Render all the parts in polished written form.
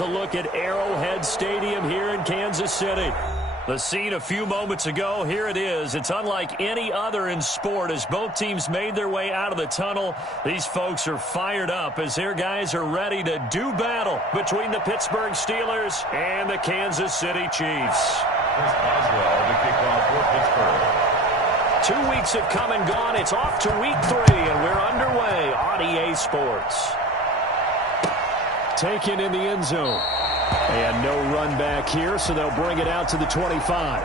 a look at Arrowhead Stadium here in Kansas City. The scene a few moments ago, here it is. It's unlike any other in sport as both teams made their way out of the tunnel. These folks are fired up as their guys are ready to do battle between the Pittsburgh Steelers and the Kansas City Chiefs. Chris Boswell to kick off for Pittsburgh. 2 weeks have come and gone. It's off to week 3, and we're underway on EA Sports. Taken in the end zone. And no run back here, so they'll bring it out to the 25.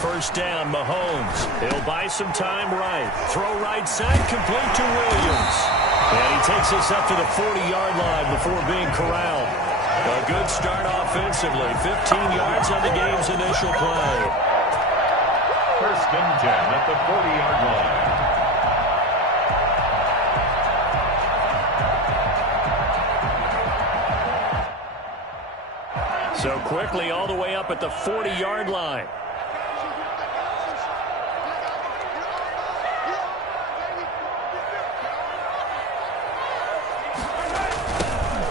First down, Mahomes. He'll buy some time right. Throw right side, complete to Williams. And he takes us up to the 40-yard line before being corralled. A good start offensively. 15 yards on the game's initial play. First and 10 at the 40-yard line. So quickly all the way up at the 40-yard line.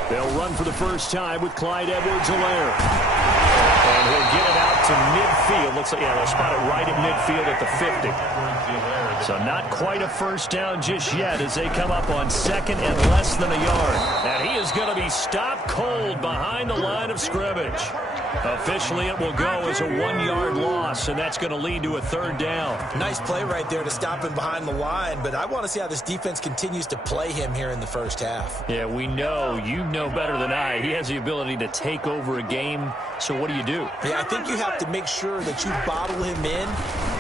They'll run for the first time with Clyde Edwards-Helaire. And he'll get it out to midfield. Looks like, yeah, they'll spot it right at midfield at the 50. So not quite a first down just yet as they come up on second and less than a yard. And he is going to be stopped cold behind the line of scrimmage. Officially, it will go as a 1-yard loss, and that's going to lead to a third down. Nice play right there to stop him behind the line, but I want to see how this defense continues to play him here in the first half. Yeah, we know. You know better than I. He has the ability to take over a game, so what do you do? Yeah, I think you have to make sure that you bottle him in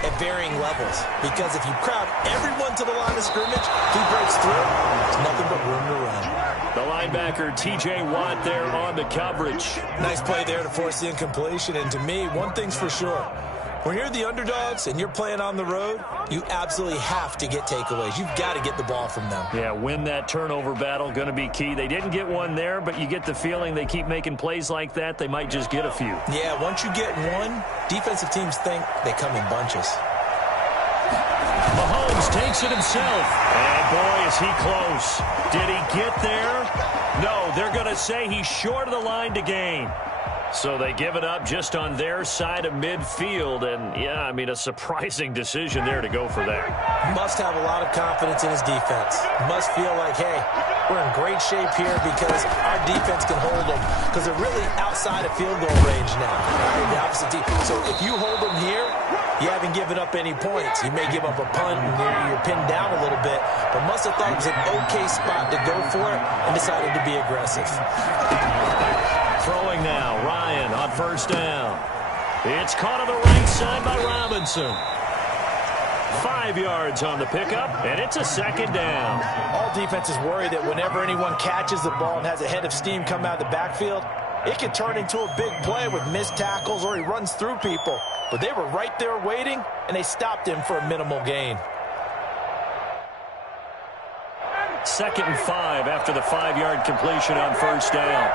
at varying levels, because if you crowd everyone to the line of scrimmage, he breaks through, there's nothing but room to run. The linebacker, T.J. Watt, there on the coverage. Nice play there to force the incompletion. And to me, one thing's for sure. When you're the underdogs and you're playing on the road, you absolutely have to get takeaways. You've got to get the ball from them. Yeah, win that turnover battle, going to be key. They didn't get one there, but you get the feeling they keep making plays like that, they might just get a few. Yeah, once you get one, defensive teams think they come in bunches. Mahomes takes it himself. And boy, is he close. Did he get there? No, they're going to say he's short of the line to gain. So they give it up just on their side of midfield. And, yeah, I mean, a surprising decision there to go for that. Must have a lot of confidence in his defense. Must feel like, hey, we're in great shape here because our defense can hold them. Because they're really outside of field goal range now. Right? The opposite team. So if you hold them here, you haven't given up any points. You may give up a punt and you're pinned down a little bit. But must have thought it was an okay spot to go for it and decided to be aggressive. Throwing now, Ryan on first down. It's caught on the right side by Robinson. 5 yards on the pickup, and it's a second down. All defenses worry that whenever anyone catches the ball and has a head of steam come out of the backfield, it can turn into a big play with missed tackles or he runs through people. But they were right there waiting, and they stopped him for a minimal gain. 2nd and 5 after the 5-yard completion on first down.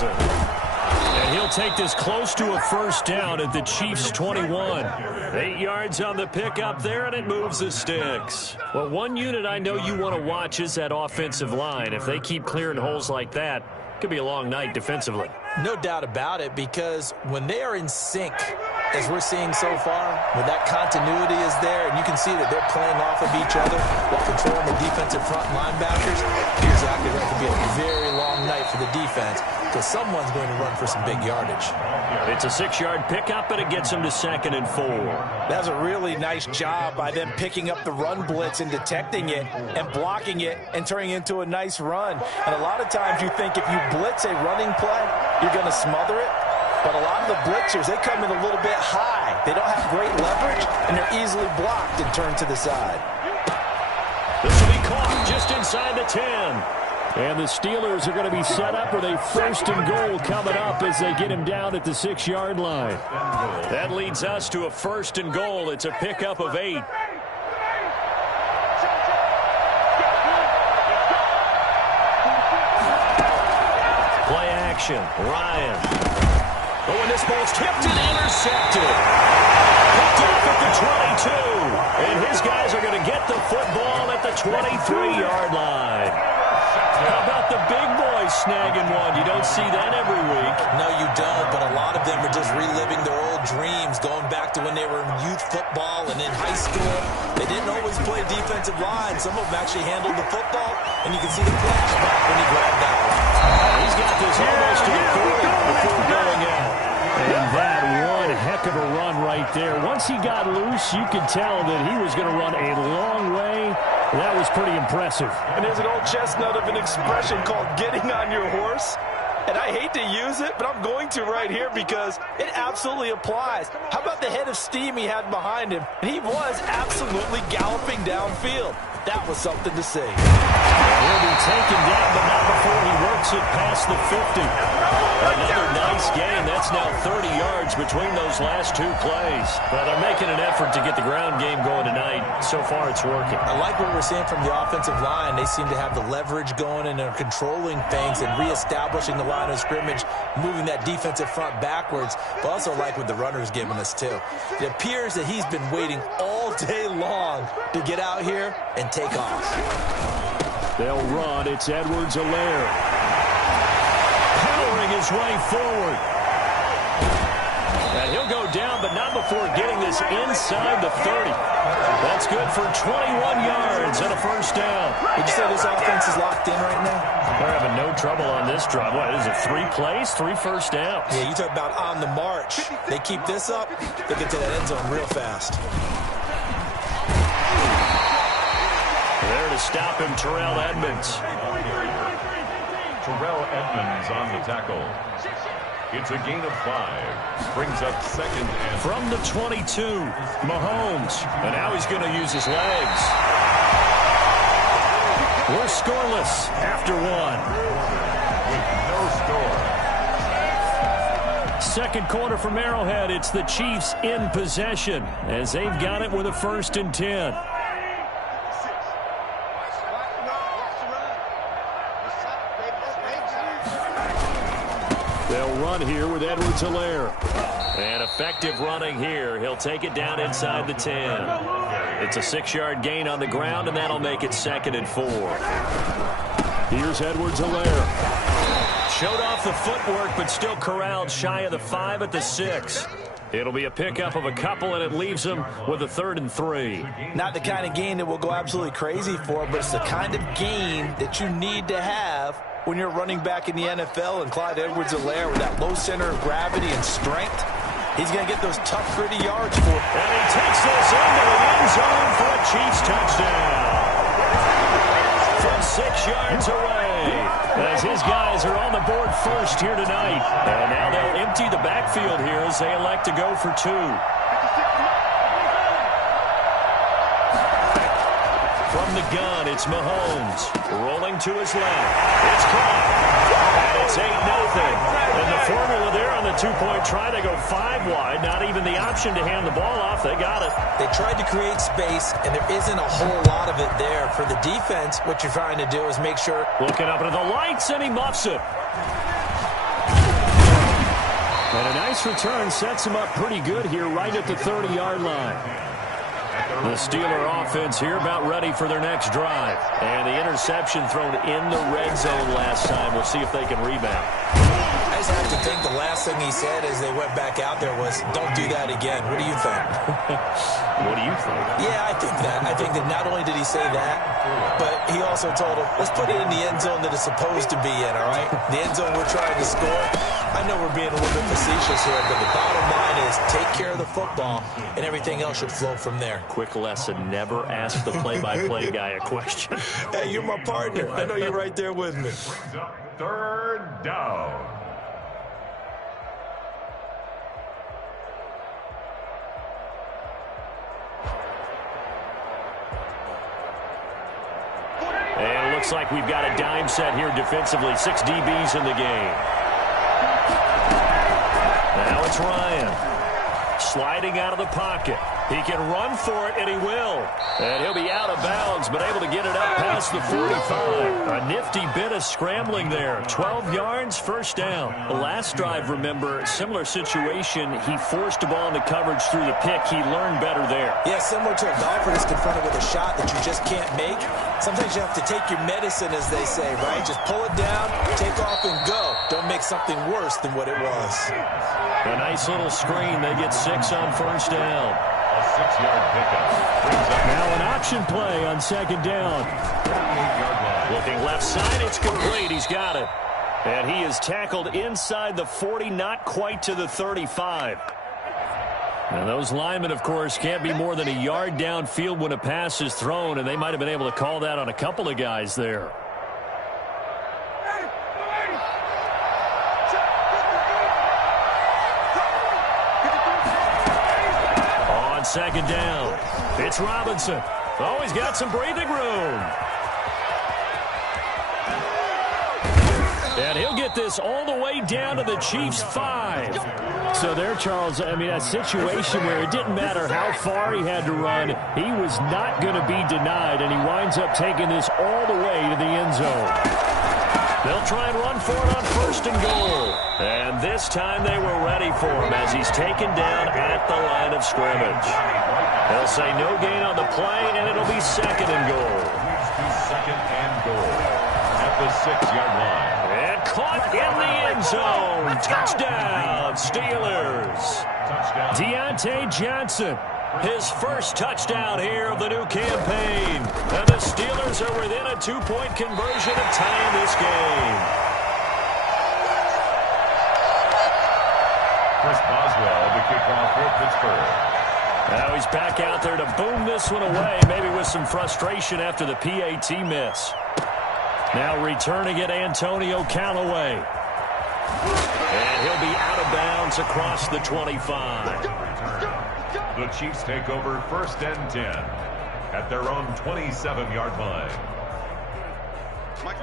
And he'll take this close to a first down at the Chiefs' 21. 8 yards on the pickup there, and it moves the sticks. Well, one unit I know you want to watch is that offensive line. If they keep clearing holes like that, it could be a long night defensively. No doubt about it, because when they are in sync, as we're seeing so far, when that continuity is there, and you can see that they're playing off of each other while controlling the defensive front linebackers, you're exactly right. It could be a very long night for the defense because someone's going to run for some big yardage. It's a 6-yard pickup, and it gets him to 2nd and 4. That's a really nice job by them picking up the run blitz and detecting it and blocking it and turning it into a nice run. And a lot of times you think if you blitz a running play, you're going to smother it. But a lot of the blitzers, they come in a little bit high. They don't have great leverage, and they're easily blocked and turned to the side. This will be caught just inside the 10. And the Steelers are going to be set up with a 1st and goal coming up as they get him down at the 6-yard line. That leads us to a 1st and goal. It's a pickup of 8. Play action. Ryan. Oh, and this ball's tipped and intercepted. Picked off at the 22. And his guys are going to get the football at the 23-yard line. How about the big boys snagging one? You don't see that every week. No, you don't, but a lot of them are just reliving their old dreams, going back to when they were in youth football and in high school. They didn't always play defensive line. Some of them actually handled the football, and you can see the flashback when he grabbed that one. He's got this almost to the 40 before going out. And that one heck of a run right there. Once he got loose, you could tell that he was going to run a long way. That was pretty impressive. And there's an old chestnut of an expression called getting on your horse. And I hate to use it, but I'm going to right here because it absolutely applies. How about the head of steam he had behind him? And he was absolutely galloping downfield. That was something to see. He'll be taken down, but not before he works it past the 50. Another nice gain. That's now 30 yards between those last 2 plays. Well, they're making an effort to get the ground game going tonight. So far, it's working. I like what we're seeing from the offensive line. They seem to have the leverage going, and they're controlling things and reestablishing the line of scrimmage, moving that defensive front backwards. But also like what the runner's giving us, too. It appears that he's been waiting all day long to get out here and take off. They'll run. It's Edwards-Helaire. Powering his way forward. And he'll go down, but not before getting this inside the 30. That's good for 21 yards and a 1st down. Would you say this offense is locked in right now? They're having no trouble on this drive. What, is it 3 plays, 3 first downs? Yeah, you talk about on the march. They keep this up, they get to that end zone real fast. There to stop him, Terrell Edmonds. Terrell Edmonds on the tackle. It's a gain of 5. Brings up 2nd and... From the 22, Mahomes. And now he's going to use his legs. We're scoreless after 1. With no score. Second quarter from Arrowhead. It's the Chiefs in possession as they've got it with a 1st and 10. They'll run here with Edwards-Helaire. And effective running here. He'll take it down inside the 10. It's a 6-yard gain on the ground, and that'll make it 2nd and 4. Here's Edwards-Helaire. Showed off the footwork, but still corralled shy of the 5 at the 6. It'll be a pickup of a couple, and it leaves him with a 3rd and 3. Not the kind of gain that we'll go absolutely crazy for, but it's the kind of gain that you need to have when you're running back in the NFL. And Clyde Edwards-Helaire, with that low center of gravity and strength, he's going to get those tough, gritty yards for it. And he takes this into the end zone for a Chiefs touchdown. From 6 yards away, as his guys are on the board first here tonight. And now they'll empty the backfield here as they elect to go for 2. From the gun, it's Mahomes. Rolling to his left. It's caught. And it's 8-0. And the formula there on the 2-point try, they go 5 wide. Not even the option to hand the ball off. They got it. They tried to create space, and there isn't a whole lot of it there. For the defense, what you're trying to do is make sure. Looking up into the lights, and he muffs it. And a nice return sets him up pretty good here right at the 30-yard line. The Steeler offense here about ready for their next drive. And the interception thrown in the red zone last time. We'll see if they can rebound. I just have to think the last thing he said as they went back out there was, don't do that again. What do you think? What do you think? Yeah, I think that. I think that not only did he say that, but he also told him, let's put it in the end zone that it's supposed to be in, all right? The end zone we're trying to score. I know we're being a little bit facetious here, but the bottom line is take care of the football, and everything else should flow from there. Quick lesson, never ask the play-by-play guy a question. Hey, you're my partner. I know you're right there with me. Third down. And it looks like we've got a dime set here defensively. 6 DBs in the game. Now it's Ryan. Sliding out of the pocket. He can run for it, and he will. And he'll be out of bounds, but able to get it up past the 45. A nifty bit of scrambling there. 12 yards, first down. The last drive, remember, similar situation. He forced the ball into coverage through the pick. He learned better there. Yeah, similar to a golfer that's confronted with a shot that you just can't make. Sometimes you have to take your medicine, as they say, right? Just pull it down, take off, and go. Don't make something worse than what it was. A nice little screen. They get 6 on first down. A 6-yard pickup. Now an option play on second down. Looking left side, it's complete. He's got it. And he is tackled inside the 40, not quite to the 35. And those linemen, of course, can't be more than a yard downfield when a pass is thrown, and they might have been able to call that on a couple of guys there. On second down, it's Robinson. Oh, he's got some breathing room. And he'll get this all the way down to the Chiefs' 5. So there, Charles, I mean, a situation where it didn't matter how far he had to run, he was not going to be denied, and he winds up taking this all the way to the end zone. They'll try and run for it on first and goal. And this time they were ready for him as he's taken down at the line of scrimmage. They'll say no gain on the play, and it'll be second and goal. Second and goal at the 6-yard line. And caught in the end zone. Touchdown, Steelers. Touchdown. Deontay Johnson, his first touchdown here of the new campaign. And the Steelers are within a 2-point conversion of tying this game. Chris Boswell, the kickoff for Pittsburgh. Now he's back out there to boom this one away, maybe with some frustration after the PAT miss. Now returning it, Antonio Callaway. And he'll be out of bounds across the 25. The Chiefs take over first and 10 at their own 27-yard line.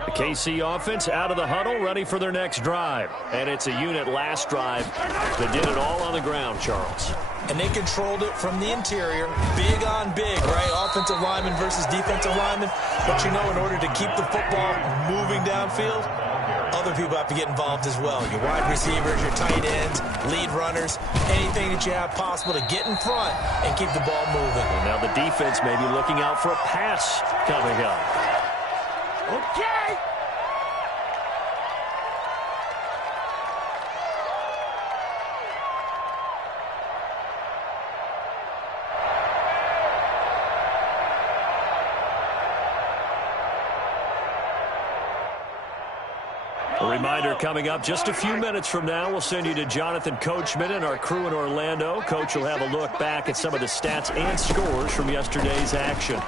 The KC offense out of the huddle, ready for their next drive. And it's a unit last drive that did it all on the ground, Charles. And they controlled it from the interior, big on big, right? Offensive lineman versus defensive lineman. But you know, in order to keep the football moving downfield, other people have to get involved as well. Your wide receivers, your tight ends, lead runners, anything that you have possible to get in front and keep the ball moving. And now the defense may be looking out for a pass coming up. Okay. A reminder coming up just a few minutes from now, we'll send you to Jonathan Coachman and our crew in Orlando. Coach will have a look back at some of the stats and scores from yesterday's action.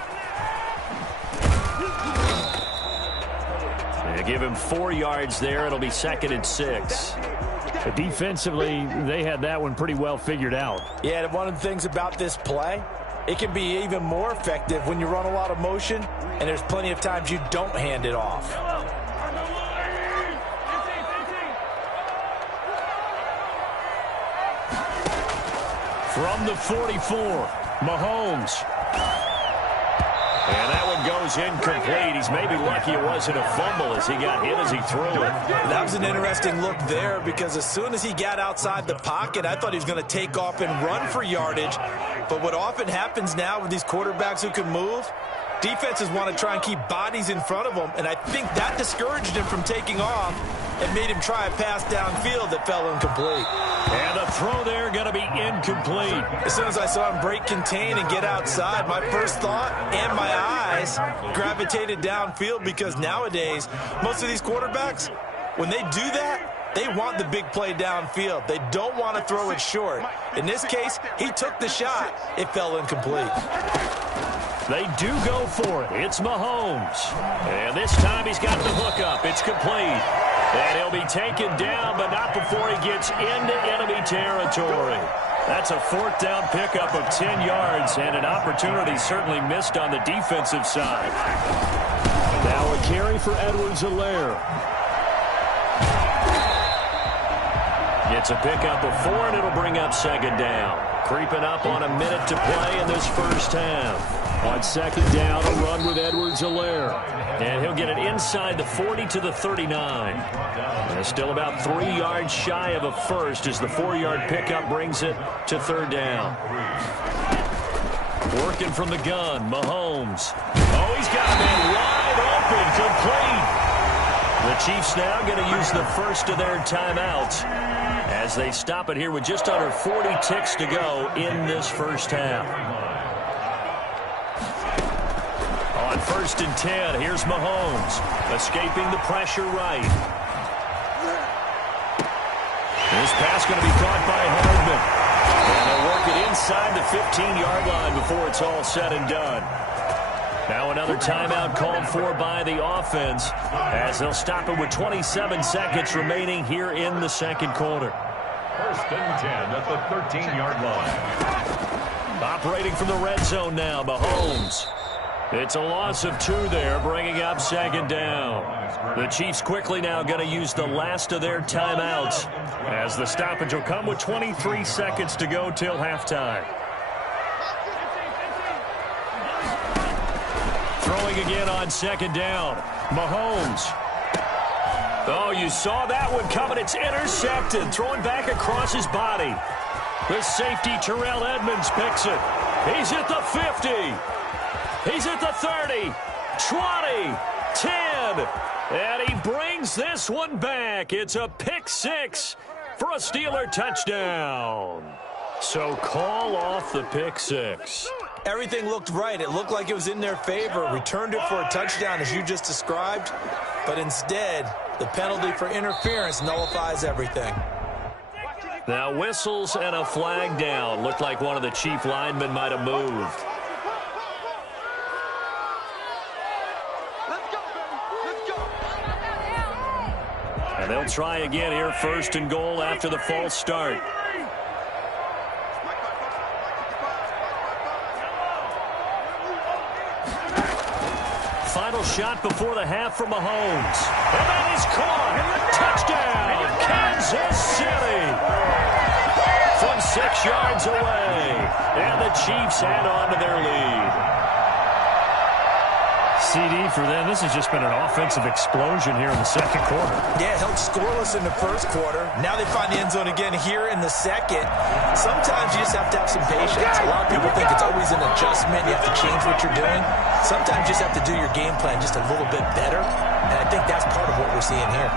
They give him 4 yards there. It'll be second and 6. Defensively, they had that one pretty well figured out. Yeah, and one of the things about this play, it can be even more effective when you run a lot of motion, and there's plenty of times you don't hand it off. From the 44, Mahomes. And that one goes incomplete. He's maybe lucky it wasn't a fumble as he got hit as he threw it. That was an interesting look there because as soon as he got outside the pocket, I thought he was going to take off and run for yardage. But what often happens now with these quarterbacks who can move, defenses want to try and keep bodies in front of them, and I think that discouraged him from taking off. and made him try a pass downfield that fell incomplete. And the throw there going to be incomplete. As soon as I saw him break contain and get outside, my first thought and my eyes gravitated downfield, because nowadays, most of these quarterbacks, when they do that, they want the big play downfield. They don't want to throw it short. In this case, he took the shot. It fell incomplete. They do go for it. It's Mahomes. And this time he's got the hook up. It's complete. And he'll be taken down, but not before he gets into enemy territory. That's a fourth down pickup of 10 yards, and an opportunity certainly missed on the defensive side. Now a carry for Edwards-Helaire. It's a pickup of 4, and it'll bring up second down. Creeping up on a minute to play in this first half. On second down, a run with Edwards-Helaire. And he'll get it inside the 40 to the 39. And still about 3 yards shy of a first as the 4-yard pickup brings it to third down. Working from the gun, Mahomes. Oh, he's got a man wide open, complete. The Chiefs now going to use the first of their timeouts as they stop it here with just under 40 ticks to go in this first half. On 1st and 10, here's Mahomes, escaping the pressure right. This pass going to be caught by Hardman. And they'll work it inside the 15-yard line before it's all said and done. Now another timeout called for by the offense as they'll stop it with 27 seconds remaining here in the second quarter. 1st and 10 at the 13-yard line. Operating from the red zone now, Mahomes. It's a loss of 2 there, bringing up second down. The Chiefs quickly now going to use the last of their timeouts as the stoppage will come with 23 seconds to go till halftime. Throwing again on second down. Mahomes. Oh, you saw that one coming. It's intercepted. Throwing back across his body. The safety, Terrell Edmonds, picks it. He's at the 50. He's at the 30, 20, 10, and he brings this one back. It's a pick 6 for a Steeler touchdown. So call off the pick 6. Everything looked right. It looked like it was in their favor. Returned it for a touchdown, as you just described. But instead, the penalty for interference nullifies everything. Now whistles and a flag down. Looked like one of the Chief linemen might have moved. And they'll try again here, 1st and goal after the false start. Final shot before the half from Mahomes. And that is caught. Touchdown, Kansas City. From 6 yards away. And the Chiefs add on to their lead. CD for them. This has just been an offensive explosion here in the second quarter. Yeah, held scoreless in the first quarter. Now they find the end zone again here in the second. Sometimes you just have to have some patience. A lot of people think it's always an adjustment. You have to change what you're doing. Sometimes you just have to do your game plan just a little bit better. And I think that's part of what we're seeing here.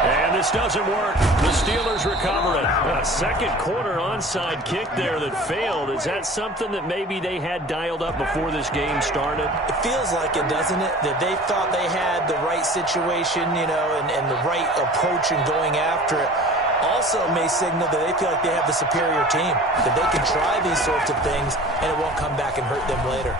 And this doesn't work. The Steelers recover it. A second quarter onside kick there that failed. Is that something that maybe they had dialed up before this game started? It feels like it, doesn't it? That they thought they had the right situation, you know, and the right approach in going after it. Also may signal that they feel like they have the superior team, that they can try these sorts of things, and it won't come back and hurt them later.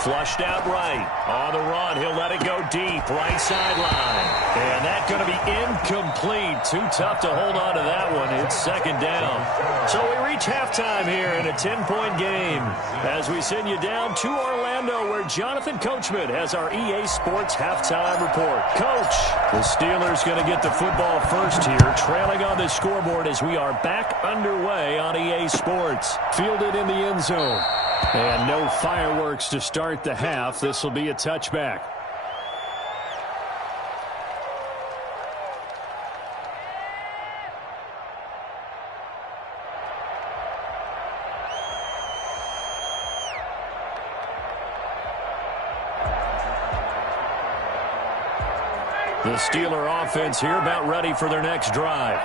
Flushed out right. On the run, he'll let it go deep. Right sideline. And that's going to be incomplete. Too tough to hold on to that one. It's second down. So we reach halftime here in a 10-point game as we send you down to Orlando where Jonathan Coachman has our EA Sports halftime report. Coach, the Steelers going to get the football first here, trailing on the scoreboard as we are back underway on EA Sports. Fielded in the end zone. And no fireworks to start the half. This will be a touchback. The Steeler offense here about ready for their next drive.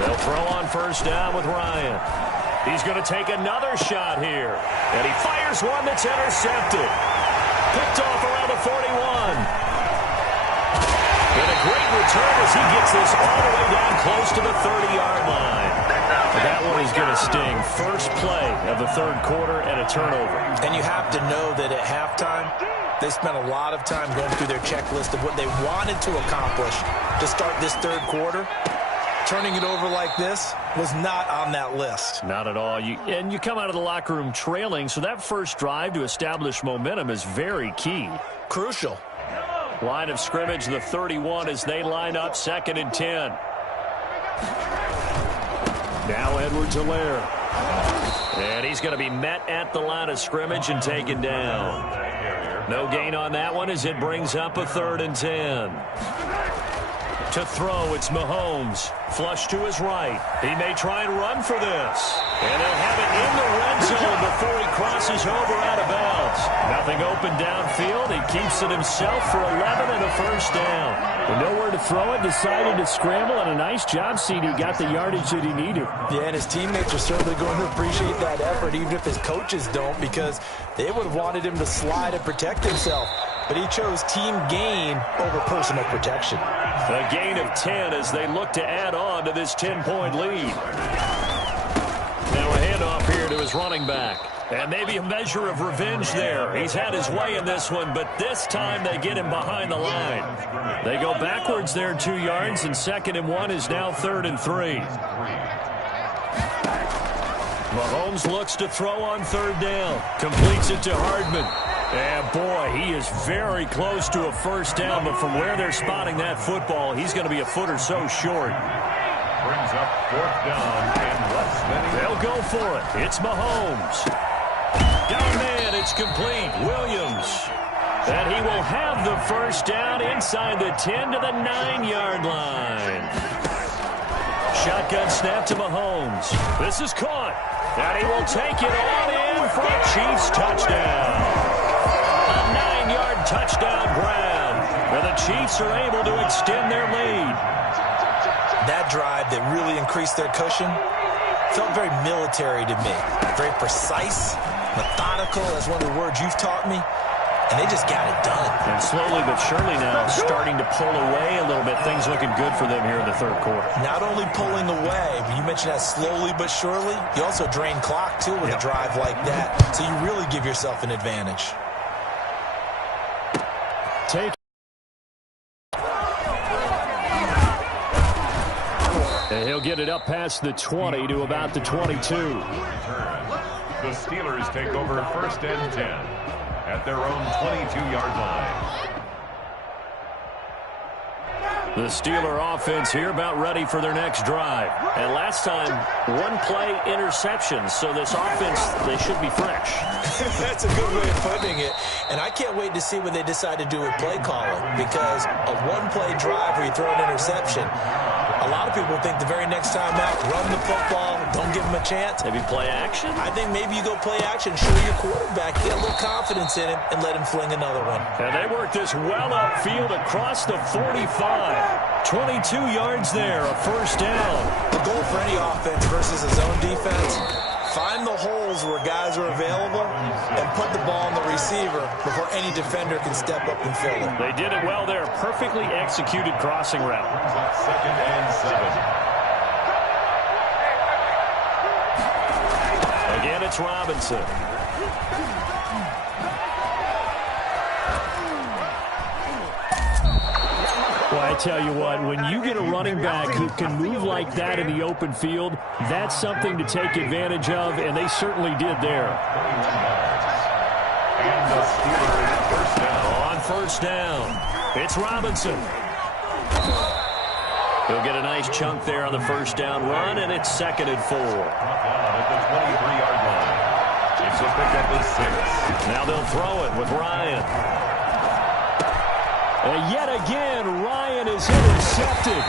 They'll throw on first down with Ryan. He's going to take another shot here. And he fires one that's intercepted. Picked off around the 41. And a great return as he gets this all the way down close to the 30-yard line. That one is going to sting. First play of the third quarter and a turnover. And you have to know that at halftime, they spent a lot of time going through their checklist of what they wanted to accomplish to start this third quarter. Turning it over like this was not on that list. Not at all. And you come out of the locker room trailing, so that first drive to establish momentum is very key. Crucial. Line of scrimmage, the 31 as they line up, 2nd and 10. Now Edwards-Helaire. And he's going to be met at the line of scrimmage and taken down. No gain on that one as it brings up a 3rd and 10. To throw, it's Mahomes. Flush to his right. He may try and run for this. And he'll have it in the red zone before he crosses over out of bounds. Nothing open downfield. He keeps it himself for 11 and a first down. With nowhere to throw it, decided to scramble, and a nice job, CD. Got the yardage that he needed. Yeah, and his teammates are certainly going to appreciate that effort, even if his coaches don't, because they would have wanted him to slide and protect himself. But he chose team gain over personal protection. A gain of 10 as they look to add on to this 10-point lead. Now a handoff here to his running back. And maybe a measure of revenge there. He's had his way in this one, but this time they get him behind the line. They go backwards there 2 yards, and 2nd and 1 is now 3rd and 3. Mahomes looks to throw on 3rd down. Completes it to Hardman. And, boy, he is very close to a first down, but from where they're spotting that football, he's going to be a foot or so short. Brings up 4th down and less than. They'll go for it. It's Mahomes. Down man, it's complete. Williams. And he will have the first down inside the 10 to the 9-yard line. Shotgun snap to Mahomes. This is caught. And he will take it on in for a Chiefs touchdown. A 9-yard touchdown grab. And the Chiefs are able to extend their lead. That drive that really increased their cushion felt very military to me. Very precise, methodical. That's one of the words you've taught me. And they just got it done. And slowly but surely now starting to pull away a little bit. Things looking good for them here in the third quarter. Not only pulling away, but you mentioned that slowly but surely. You also drain clock, too, with a drive like that. So you really give yourself an advantage. Take. And he'll get it up past the 20 to about the 22. The Steelers take over 1st and 10 at their own 22-yard line. The Steeler offense here about ready for their next drive. And last time, 1-play interception. So this offense, they should be fresh. That's a good way of putting it. And I can't wait to see what they decide to do with play calling. Because a 1-play drive where you throw an interception, a lot of people think the very next time out, run the football, don't give them a chance. Maybe play action? I think maybe you go play action, show your quarterback, get a little confidence in him, and let him fling another one. And they work this well upfield across the 45. 22 yards there, a first down. The goal for any offense versus a zone defense, find the holes where guys are available and put the ball on the receiver before any defender can step up and fill it. They did it well there. Perfectly executed crossing route. 2nd and 7. Again, it's Robinson. Well, I tell you what, when you get a running back who can move like that in the open field, that's something to take advantage of, and they certainly did there. And the Steelers first down. On first down, it's Robinson. He'll get a nice chunk there on the first down run, and it's 2nd and 4. At the 23-yard line. It's a pickup of 6. Now they'll throw it with Ryan. And yet again, Ryan is intercepted.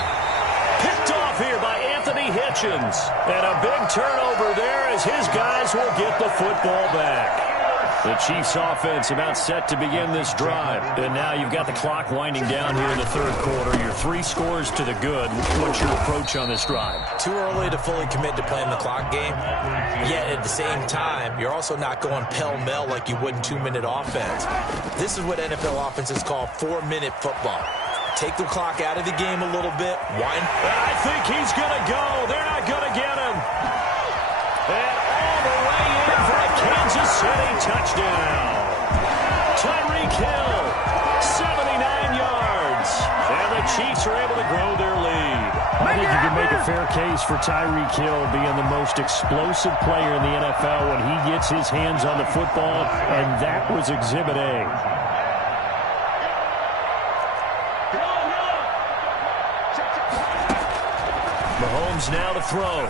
Picked off here by Anthony Hitchens. And a big turnover there as his guys will get the football back. The Chiefs offense about set to begin this drive. And now you've got the clock winding down here in the third quarter. Your 3 scores to the good. What's your approach on this drive? Too early to fully commit to playing the clock game. Yet at the same time, you're also not going pell-mell like you would in 2-minute offense. This is what NFL offenses call 4-minute football. Take the clock out of the game a little bit. Wind. I think he's going to go. They're not going to get him. And all the way in for a Kansas City touchdown. Tyreek Hill, 79 yards. And the Chiefs are able to grow their lead. I think you can make a fair case for Tyreek Hill being the most explosive player in the NFL when he gets his hands on the football, and that was Exhibit A. Mahomes now to throw.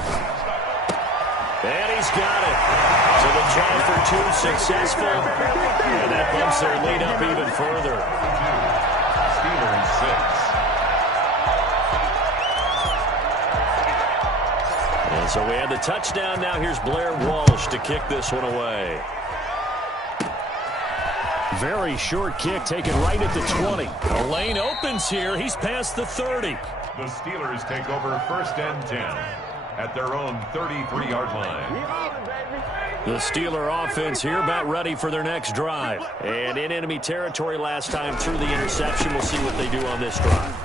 And he's got it. So the try for 2 successful. And that bumps their lead up even further. Steelers 6. And so we had the touchdown. Now here's Blair Walsh to kick this one away. Very short kick taken right at the 20. The lane opens here. He's past the 30. The Steelers take over first and 10 at their own 33-yard line. The Steeler offense here about ready for their next drive. And in enemy territory last time through the interception. We'll see what they do on this drive.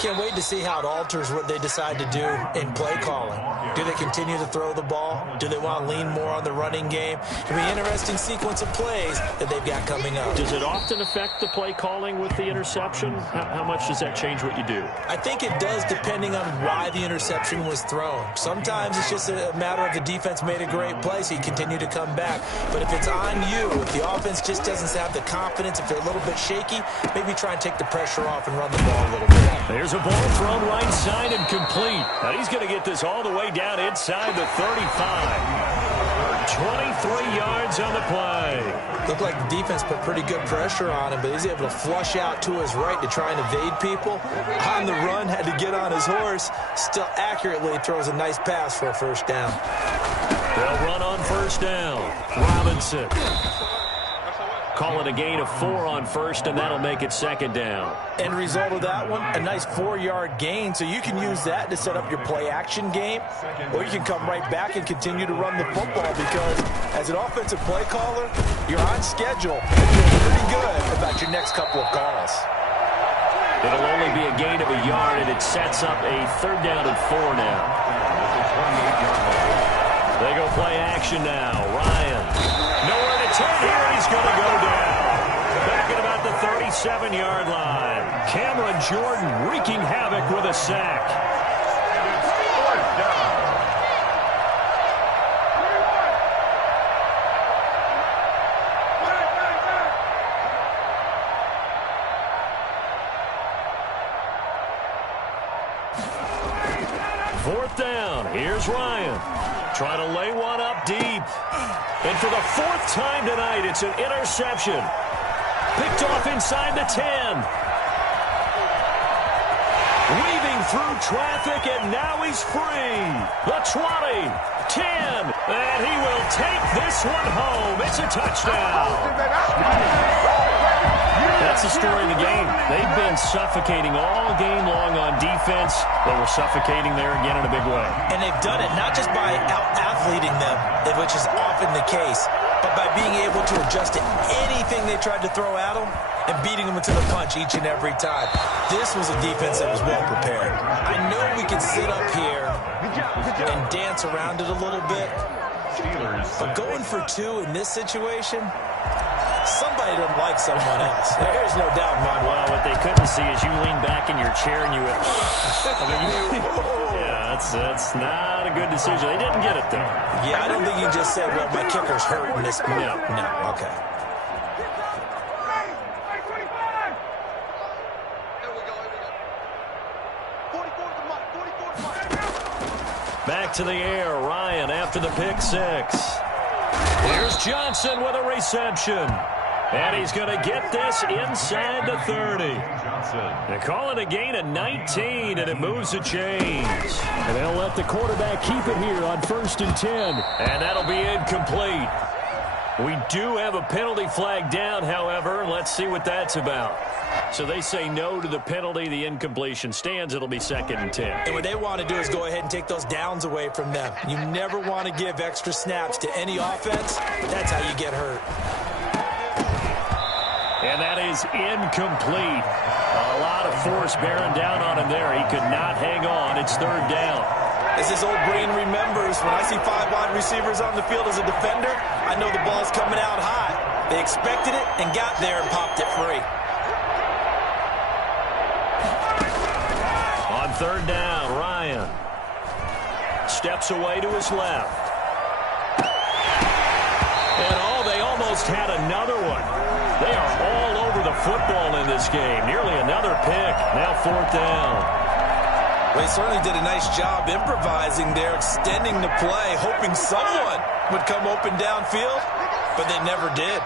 Can't wait to see how it alters what they decide to do in play calling. Do they continue to throw the ball? Do they want to lean more on the running game? It'll be an interesting sequence of plays that they've got coming up. Does it often affect the play calling with the interception? How much does that change what you do? I think it does depending on why the interception was thrown. Sometimes it's just a matter of the defense made a great play, so you continue to come back. But if it's on you, if the offense just doesn't have the confidence, if they're a little bit shaky, maybe try and take the pressure off and run the ball a little bit. There's a ball thrown right side and complete. Now he's going to get this all the way down inside the 35. 23 yards on the play. Looked like the defense put pretty good pressure on him, but he's able to flush out to his right to try and evade people. On the run, had to get on his horse. Still accurately throws a nice pass for a first down. They'll run on first down. Robinson. Call it a gain of 4 on first, and that'll make it second down. End result of that one, a nice 4-yard gain, so you can use that to set up your play-action game, or you can come right back and continue to run the football because as an offensive play caller, you're on schedule and feel pretty good about your next couple of calls. It'll only be a gain of a yard, and it sets up a 3rd down and 4 now. They go play action now. Ryan. Nowhere to turn here. He's going to go down. Back at about the 37-yard line. Cameron Jordan wreaking havoc with a sack. 4th down. Fourth down. Here's Ryan. Trying to lay one up deep. And for the 4th time tonight, it's an interception. Picked off inside the 10. Weaving through traffic, and now he's free. The 20, 10, and he will take this one home. It's a touchdown. That's the story of the game. They've been suffocating all game long on defense. They were suffocating there again in a big way. And they've done it not just by out-athleting them, which is often the case, but by being able to adjust to anything they tried to throw at them and beating them into the punch each and every time. This was a defense that was well prepared. I know we could sit up here and dance around it a little bit, but going for 2 in this situation, somebody doesn't like someone else. There's no doubt in my mind. Well, what they couldn't see is you lean back in your chair and you went, yeah, that's not a good decision. They didn't get it, though. Yeah, I don't think you just said, well, my kicker's hurt in this. No, okay. Back to the air, Ryan after the pick 6. Here's Johnson with a reception. And he's going to get this inside the 30. They call it a gain of 19, and it moves the chains. And they'll let the quarterback keep it here on 1st and 10. And that'll be incomplete. We do have a penalty flag down, however. Let's see what that's about. So they say no to the penalty. The incompletion stands. It'll be 2nd and 10. And what they want to do is go ahead and take those downs away from them. You never want to give extra snaps to any offense. That's how you get hurt. And that is incomplete. A lot of force bearing down on him there. He could not hang on. It's 3rd down. As his old brain remembers, when I see 5 wide receivers on the field as a defender, I know the ball's coming out high. They expected it and got there and popped it free. On 3rd down, Ryan steps away to his left. And they almost had another one. They are all over the football in this game. Nearly another pick. Now 4th down. Well, he certainly did a nice job improvising there, extending the play, hoping someone would come open downfield, but they never did.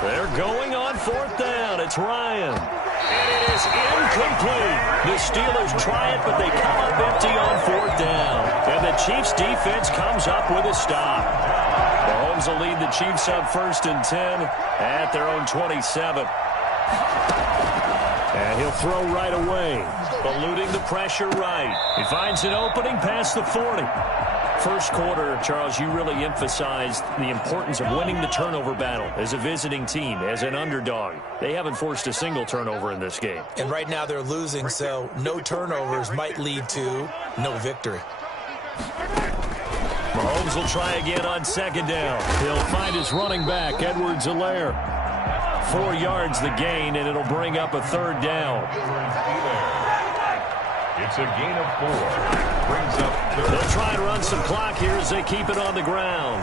They're going on 4th down. It's Ryan. And it is incomplete. The Steelers try it, but they come up empty on 4th down. And the Chiefs' defense comes up with a stop. Mahomes will lead the Chiefs up 1st and 10 at their own 27. And he'll throw right away, eluding the pressure right. He finds an opening past the 40. First quarter, Charles, you really emphasized the importance of winning the turnover battle as a visiting team, as an underdog. They haven't forced a single turnover in this game. And right now they're losing, so no turnovers might lead to no victory. Mahomes will try again on 2nd down. He'll find his running back, Edwards-Helaire. 4 yards the gain, and it'll bring up a 3rd down. It's a gain of 4. Brings up 3rd. They'll try and run some clock here as they keep it on the ground.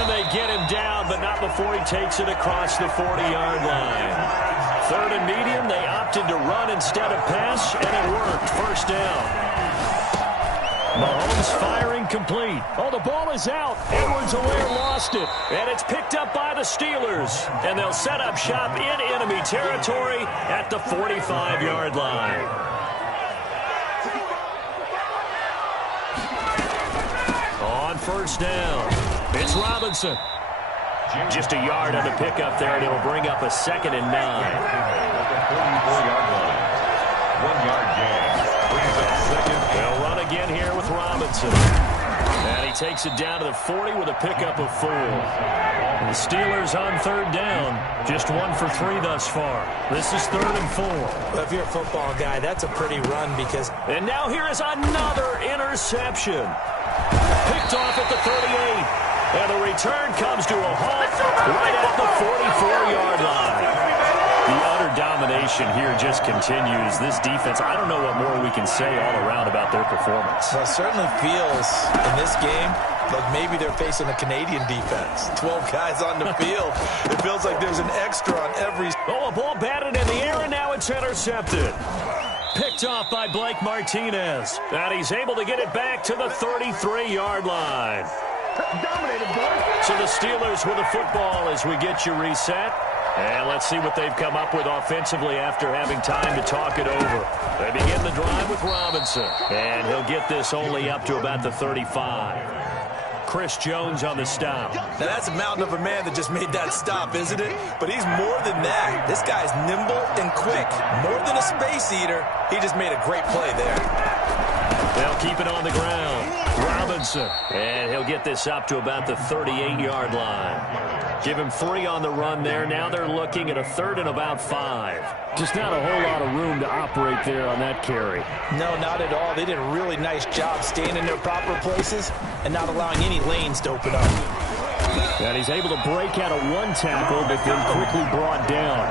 And they get him down, but not before he takes it across the 40-yard line. 3rd and medium, they opted to run instead of pass, and it worked. 1st down. Mahomes firing complete. Oh, the ball is out. Edwards-Helaire lost it. And it's picked up by the Steelers. And they'll set up shop in enemy territory at the 45-yard line. On 1st down, it's Robinson. Just a yard on the pickup there, and it'll bring up a 2nd and 9. At the 44-yard line. 1-yard gain. Brings up 2nd. They'll run again here with Robinson. And he takes it down to the 40 with a pickup of 4. And the Steelers on 3rd down, just 1 for 3 thus far. This is 3rd and 4. Well, if you're a football guy, that's a pretty run because... And now here is another interception. Picked off at the 38. And the return comes to a halt right at the 44-yard line. The utter domination here just continues. This defense, I don't know what more we can say all around about their performance. Well, it certainly feels in this game like maybe they're facing a Canadian defense. 12 guys on the field. It feels like there's an extra on every... Oh, a ball batted in the air, and now it's intercepted. Picked off by Blake Martinez. And he's able to get it back to the 33-yard line. So the Steelers with the football as we get you reset. And let's see what they've come up with offensively after having time to talk it over. They begin the drive with Robinson. And he'll get this only up to about the 35. Chris Jones on the stop. Now that's a mountain of a man that just made that stop, isn't it? But he's more than that. This guy's nimble and quick. More than a space eater. He just made a great play there. They'll keep it on the ground. Robinson. And he'll get this up to about the 38-yard line. Give him 3 on the run there. Now they're looking at a 3rd and about 5. Just not a whole lot of room to operate there on that carry. No, not at all. They did a really nice job staying in their proper places and not allowing any lanes to open up. And he's able to break out of 1 tackle, but then quickly brought down.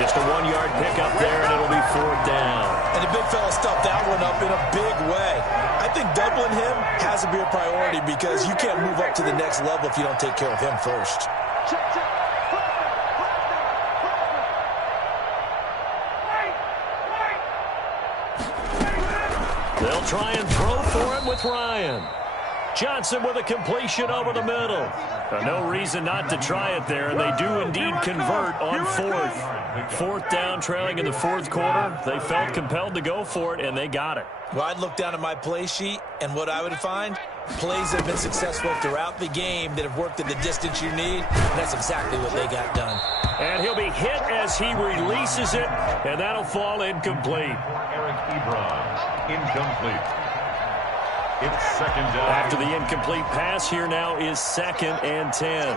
Just a 1-yard pickup there, and it'll be 4th down. And the big fella stuffed that one up in a big way. I think doubling him has to be a priority because you can't move up to the next level if you don't take care of him first. They'll try and throw for him with Ryan. Johnson with a completion over the middle. No reason not to try it there, and they do indeed convert on fourth. Fourth down, trailing in the fourth quarter. They felt compelled to go for it, and they got it. Well, I'd look down at my play sheet, and what I would find, plays that have been successful throughout the game that have worked at the distance you need, and that's exactly what they got done. And he'll be hit as he releases it, and that'll fall incomplete. Eric Ebron, incomplete. It's second down. After the incomplete pass, here now is 2nd and 10.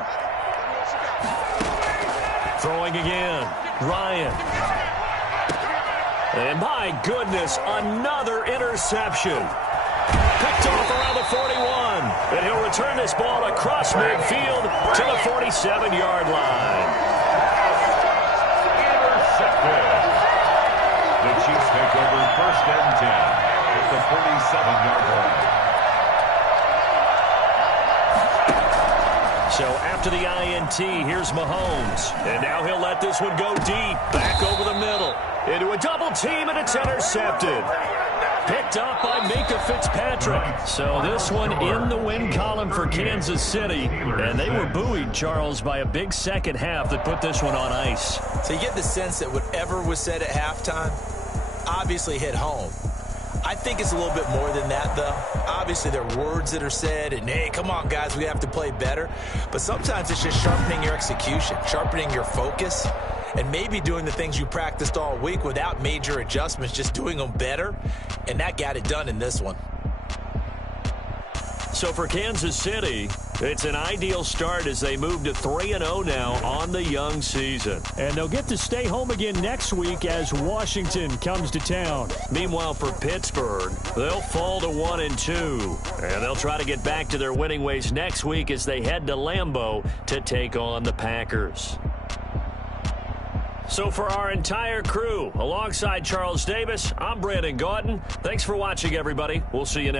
Throwing again, Ryan. And my goodness, another interception. Picked off around the 41. And he'll return this ball across midfield to the 47-yard line. Intercepted. The Chiefs take over 1st and 10 at the 47-yard line. So after the INT, here's Mahomes. And now he'll let this one go deep. Back over the middle. Into a double team, and it's intercepted. Picked up by Minka Fitzpatrick. So this one in the win column for Kansas City. And they were buoyed, Charles, by a big second half that put this one on ice. So you get the sense that whatever was said at halftime obviously hit home. I think it's a little bit more than that, though. Obviously, there are words that are said, and, hey, come on, guys, we have to play better. But sometimes it's just sharpening your execution, sharpening your focus, and maybe doing the things you practiced all week without major adjustments, just doing them better, and that got it done in this one. So for Kansas City, it's an ideal start as they move to 3-0 now on the young season. And they'll get to stay home again next week as Washington comes to town. Meanwhile, for Pittsburgh, they'll fall to 1-2. And they'll try to get back to their winning ways next week as they head to Lambeau to take on the Packers. So for our entire crew, alongside Charles Davis, I'm Brandon Gaudin. Thanks for watching, everybody. We'll see you next